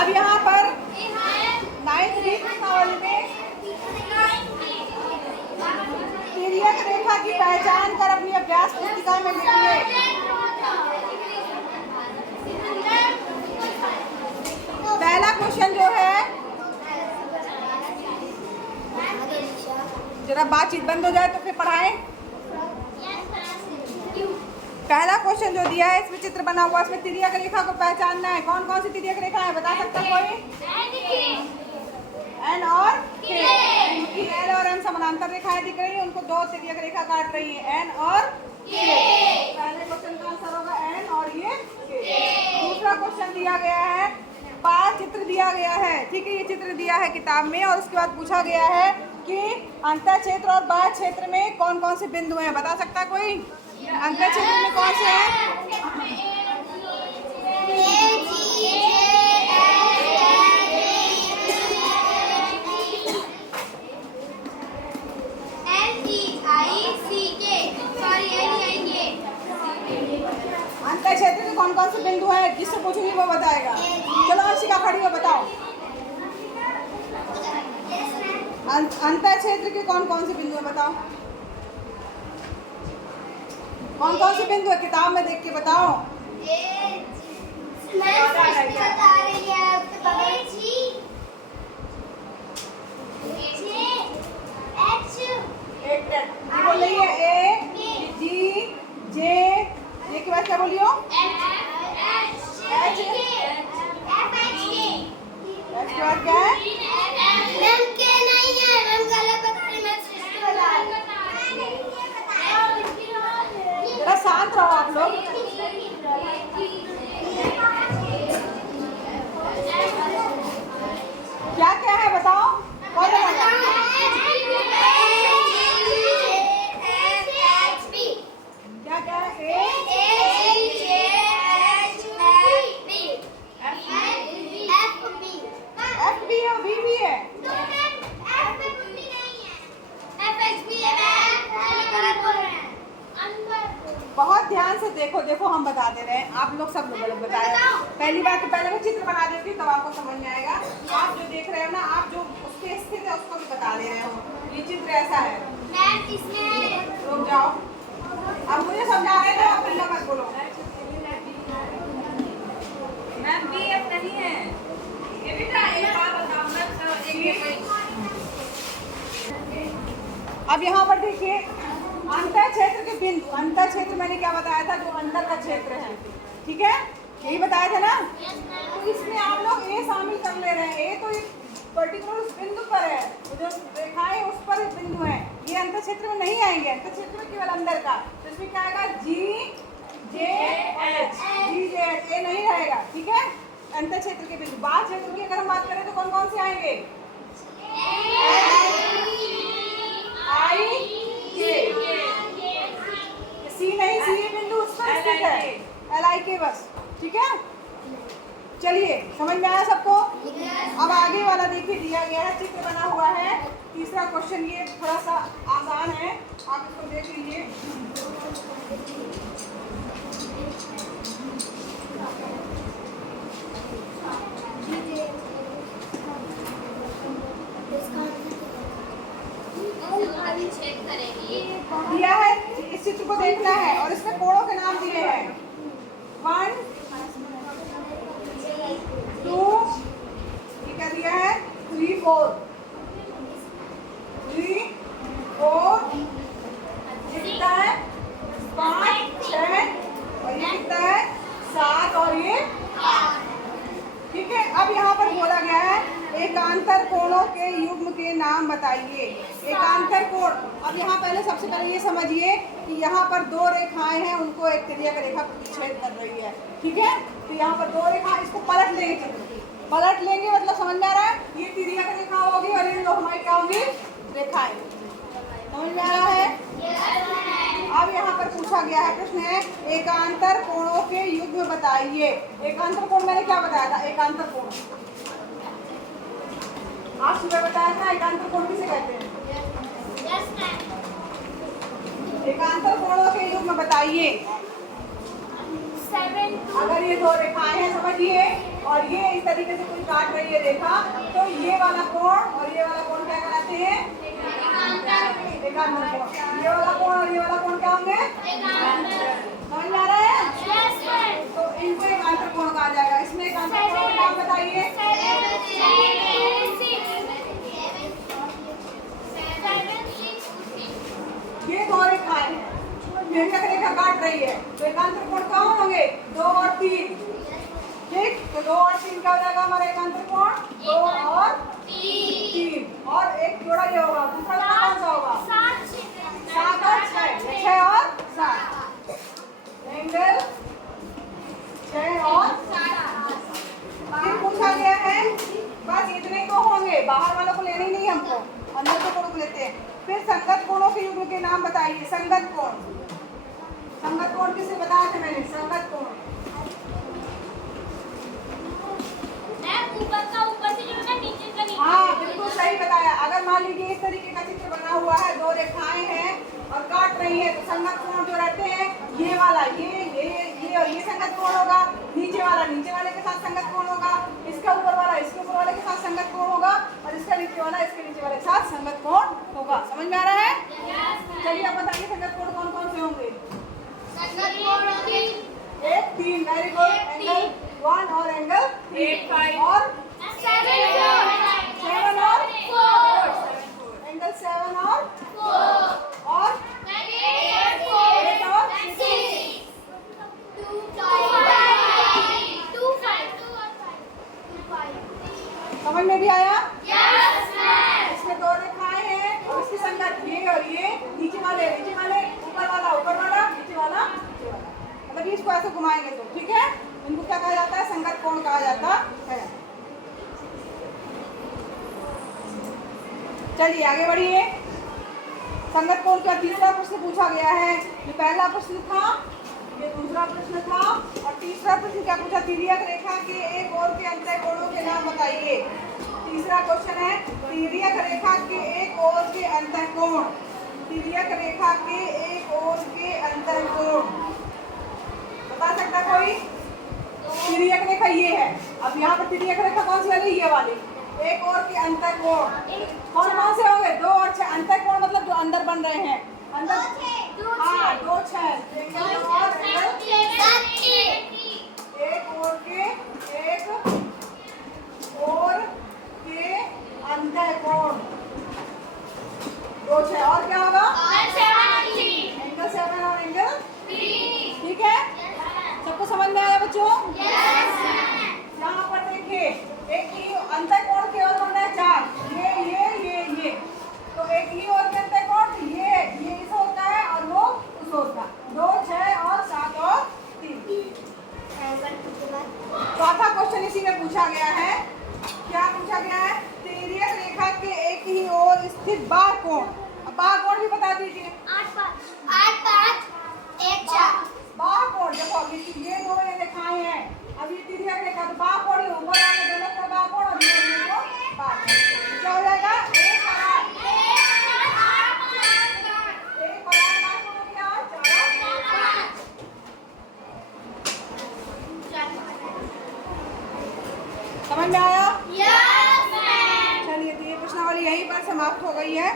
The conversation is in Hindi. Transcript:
अब यहाँ पर 9th बी प्रश्नावली में तिर्यक रेखा की पहचान कर अपनी अभ्यास पुस्तिका में लिखिए। पहला क्वेश्चन जो है, जरा बातचीत बंद हो जाए तो फिर पढ़ाएं। पहला क्वेश्चन जो दिया है, इसमें चित्र बना हुआ, इसमें तिर्यक रेखा को पहचानना है। कौन कौन सी तिर्यक रेखा है बता सकता है कोई? एन और के। एल और एम समानांतर रेखाएं दिख रही है, उनको दो तिर्यक रेखा काट रही है, एन और के। पहले क्वेश्चन का आंसर होगा एन और ये के। दूसरा क्वेश्चन दिया गया है, 5 चित्र दिया गया है, ठीक है, ये चित्र दिया है किताब में, और उसके बाद पूछा गया है कि अंतः क्षेत्र और बाह्य क्षेत्र में कौन कौन से बिंदु हैं, बता सकता है कोई? अंतः क्षेत्र में कौन से हैं? अंतः क्षेत्र के कौन कौन से बिंदु हैं, जिससे पूछूंगी वो बताएगा। चलो अर्शिका खड़ी हो, बताओ अंतः क्षेत्र के कौन कौन से बिंदु हैं, बताओ कौन कौन से बिंदु है, किताब में देख के बताओ। बोल रही है ए जी जे, ये के बाद क्या बोलियो? एच के बाद क्या है? जरा शांत रहो आप लोग। क्या क्या है बताओ, कौन बताएगा? क्या क्या है? एफ भी है, बी भी है। बहुत ध्यान से देखो, देखो हम बता दे रहे हैं, आप लोग सब लोग गलत बता रहे हैं। पहली बात तो पहले मैं चित्र बना देती तब आपको समझ में आएगा। आप जो देख रहे हो ना, आप जो उसके स्थित है उसको भी बता दे रहे हो। ये चित्र ऐसा है, रुक जाओ, अब मुझे समझा रहे हो, पहले मत बोलो। मैम बी एफ नहीं है, ये बेटा एक बात बताओ मैं, अब यहाँ पर देखिए अंतः क्षेत्र के बिंदु, अंतः क्षेत्र मैंने क्या बताया था, जो अंदर का क्षेत्र है, ठीक है, यही बताया था ना। तो इसमें आप लोग ए शामिल कर ले रहे हैं, ए तो एक पर्टिकुलर उस बिंदु पर है, जो रेखाएं उस पर बिंदु है, ये अंतः क्षेत्र में नहीं आएंगे, अंतः क्षेत्र में केवल अंदर का। तो इसमें क्या आएगा? जी जे एच, जी जे एच, ए नहीं रहेगा, ठीक है, अंतः क्षेत्र के बिंदु। बाह्य क्षेत्र की अगर हम बात करें तो कौन कौन से आएंगे? आई के, सी नहीं, सी बिंदु उस पर स्थित है, एल आई के बस, ठीक है। चलिए समझ में आया सबको? अब आगे वाला देखिए, दिया गया है, चित्र बना हुआ है। तीसरा क्वेश्चन ये थोड़ा सा आसान है, आप इसको देख लीजिए। दिया है, इस चित्र को देखना है और इसमें कोणों के नाम दिए हैं, 1 2, ये क्या दिया है, 3 4, 3 4, ये कितना है 5 6, और ये कितना है 7, और ये 8, ठीक है। अब यहाँ पर बोला गया है एकांतर कोणों के युग्म के नाम बताइए। एकांतर कोण, अब यहाँ पहले सबसे पहले ये समझिए कि यहाँ पर दो रेखाएं हैं, उनको एक तिर्यक रेखा प्रतिच्छेद कर रही है, ठीक है। तो यहाँ पर दो रेखा, इसको पलट लेंगे, पलट लेंगे मतलब समझ में आ रहा है, ये तिर्यक रेखा होगी और इन दो हमारी क्या होंगी, रेखाएं। समझ में आ रहा है? अब यहाँ पर पूछा गया है, प्रश्न है एकांतर कोणों के युग्म बताइए। एकांतर कोण मैंने क्या बताया था, एकांतर कोण आज सुबह बताया था, एकांतर कोण किसे कहते हैं? एकांतर कोणों के युग्म बताइए। अगर ये दो रेखाएं हैं, समझिए और ये इस तरीके से कोई काट रही है रेखा, तो ये वाला कोण और ये वाला कोण क्या कहलाते हैं? एकांतर कोण। ये वाला कोण और ये वाला कोण क्या होंगे? समझ में आ रहा है? तो इनको एकांतर कोण कहा जाएगा। इसमें एकांतर कोण का नाम बताइए। ये दो रेखाएं हैं, व्यंजक रेखा काट रही है, तो एकांतर कोण कहाँ होंगे? 2 और 3। ठीक, तो 2 और 3 क्या हो जाएगा हमारा एकांतर कोण? 2 और 3। और एक जोड़ा ये होगा, दूसरा कौन सा होगा? 7 और 6। 6 और 7 एंगल 6 और 7। फिर पूछा गया है, बस इतने तो होंगे, बाहर वालों को लेने ही नहीं हमको, अंदर के कोणों को लेते हैं। फिर संगत कोणों के युग्म के नाम बताइए। संगत कोण, संगत कोण किसे बताया था मैंने? संगत कोण हाँ बिल्कुल सही बताया। अगर मान लीजिए इस तरीके का चित्र बना हुआ है, 2 रेखाएं हैं और काट रही है, तो संगत कोण जो रहते हैं ये वाला, ये और ये संगत कोण होगा। नीचे वाला नीचे वाले के साथ संगत कोण होगा, इसका ऊपर वाला इसके ऊपर वाले के साथ संगत कोण होगा, और इसका नीचे वाला इसके नीचे वाले के साथ संगत कोण होगा। समझ में आ रहा है? चलिए अब बताइए संगत कोण कौन कौन से होंगे? 1 3 वेरी गुड। एंगल 1 और एंगल 8 5 और 7 और 4। एंगल 7 और 8 और 6। समझ में भी आया? इसमें 2 रेखाएं हैं और इसकी संगत ये और ये, नीचे वाले ऊपर वाला नीचे वाला, मतलब इसको ऐसे घुमाएंगे तो ठीक है। इनको क्या कहा जाता है? संगत कोण कहा जाता है। चलिए आगे बढ़िए। संगत कोण का तीसरा प्रश्न पूछा गया है। ये पहला प्रश्न था, ये दूसरा प्रश्न था, और तीसरा प्रश्न क्या पूछा? तिर्यक रेखा के एक ओर के अंतःकोणों के नाम बताइए। तीसरा क्वेश्चन है तिर्यक रेखा के एक ओर के अंतःकोण। तिर्यक रेखा के एक ओर के अंतःकोण बता सकता कोई? तिर्यक रेखा ये है। अब यहाँ पर तिर्यक रेखा कौन सी वाली? ये वाली। एक ओर के अंतःकोण कौन कौन से होंगे? 2 और 6। अंतःकोण मतलब जो अंदर बन रहे हैं, अंदर हाँ 2 6 और एक ओर के अंतःकोण 2 6 और क्या होगा? एंगल 7 और एंगल 3। ठीक है, सबको समझ में आया बच्चों? यहाँ पर देखिए, एक ही अंतःकोण की ओर बन रहा है 4, ये तो एक ही ओर के अंतःकोण ये इस ओर का है और वो उस ओर का। 2 6 और 7 और 3। चौथा क्वेश्चन इसी में पूछा गया है। क्या पूछा गया है? तिर्यक रेखा के एक ही ओर स्थित बाह्य कोण। अब बाह्य कोण भी बता दीजिए। 8 5 1 4। बाह्य कोण देखो, ये 2 रेखाएं हैं। अब ये तिर्यक रेखा, तो बाह्य कोण ही ऊपर वाले दोनों का बाह्य कोण और ये दोनों को बाह्य कोण। क्या हो जाएगा? 1 8 समझ में आया? Yes ma'am. चलिए तो ये प्रश्नावली यहीं पर समाप्त हो गई है।